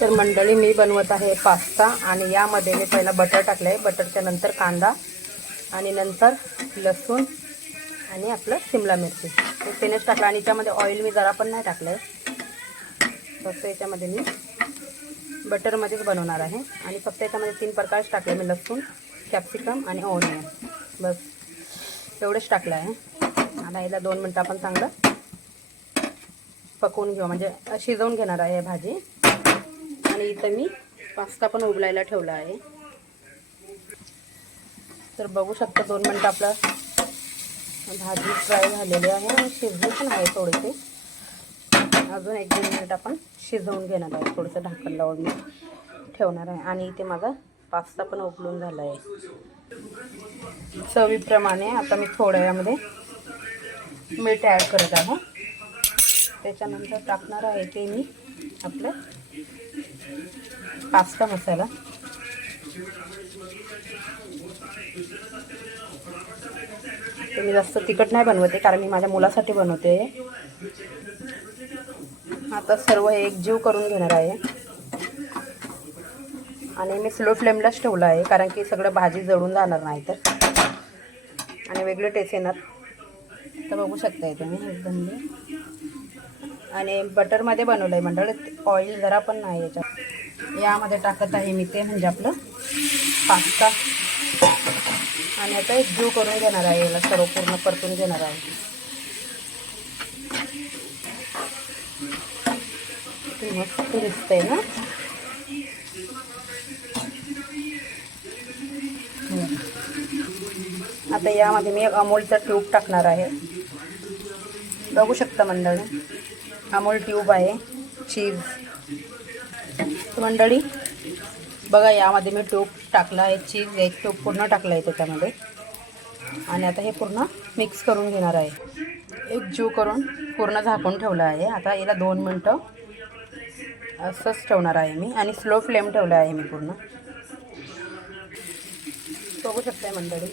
तर मंडळी, मी बनवत आहे पास्ता आणि यामध्ये मी पहिला बटर टाकलं आहे. बटरच्या नंतर कांदा आणि नंतर लसूण आणि आपलं शिमला मिरची हे पेस्ट टाकलं आणि याच्यामध्ये ऑइल मी जरा पण नाही टाकलं आहे. फक्त याच्यामध्ये मी बटरमध्येच बनवणार आहे आणि फक्त याच्यामध्ये 3 प्रकार टाकले मी, लसूण, कॅप्सिकम आणि ऑनियन. बस एवढंच टाकलं आहे. आता याला 2 मिनटं आपण चांगलं पकवून घेऊ, म्हणजे शिजवून घेणार आहे भाजी. आणि इथं मी पास्ता पण उबलायला ठेवला आहे. तर बघू शकता 2 मिनटं आपलं भाजी फ्राय झालेली आहे आणि शिजली पण आहे थोडीशी. अजून 1-2 मिनिट आपण शिजवून घेणार आहे. थोडंसं ढाकण लावून मी ठेवणार आहे. आणि इथे माझा पास्ता पण उबलून झाला आहे. चवीप्रमाणे आता मी थोड्या वेळामध्ये मीठ ॲड करत आहे. त्याच्यानंतर टाकणार आहे ते मी आपलं पास्ता मसाला. ते मी जास्त तिखट नाही बनवते कारण मी माझ्या मुलासाठी बनवते. आता सर्व हे एकजीव करून घेणार आहे आणि मी स्लो फ्लेमलाच ठेवलं आहे कारण की सगळं भाजी जळून जाणार नाही तर आणि वेगळे टेस्ट येणार. तर बघू शकता तुम्ही एकदम. आणि बटरमध्ये बनवलं आहे मंडळ, ऑइल जरा पण नाही याच्यात. यामध्ये टाकत आहे मी ते म्हणजे आपलं पास्ता. आणि आता एकजीव करून घेणार आहे, याला सर्व पूर्ण परतून घेणार आहे. मस्त दिसतंय ना. आता यामध्ये मी एक अमूलचा ट्यूब टाकणार आहे. बघू शकता मंडळी, अमूल ट्यूब आहे. चीज मंडळी बघा, यामध्ये मी ट्यूब टाकला आहे. चीज 1 ट्यूब पूर्ण टाकला आहे त्याच्यामध्ये. आणि आता हे पूर्ण मिक्स करून घेणार आहे. एकजीव करून पूर्ण झाकून ठेवलं आहे. आता याला 2 मिनटं असंच ठेवणार आहे मी आणि स्लो फ्लेम ठेवला आहे मी पूर्ण. बघू शकताय मंडळी.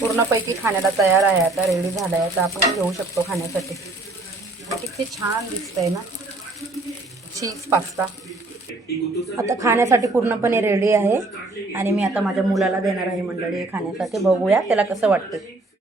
पूर्णपैकी खाण्याला तयार आहे. आता रेडी झाला आहे. आता आपण घेऊ शकतो खाण्यासाठी. किती छान दिसतंय ना चीज पास्ता. आता खाण्यासाठी पूर्णपणे रेडी आहे आणि मी आता माझ्या मुलाला देणार आहे मंडळी खाण्यासाठी. बघूया त्याला कसं वाटतं.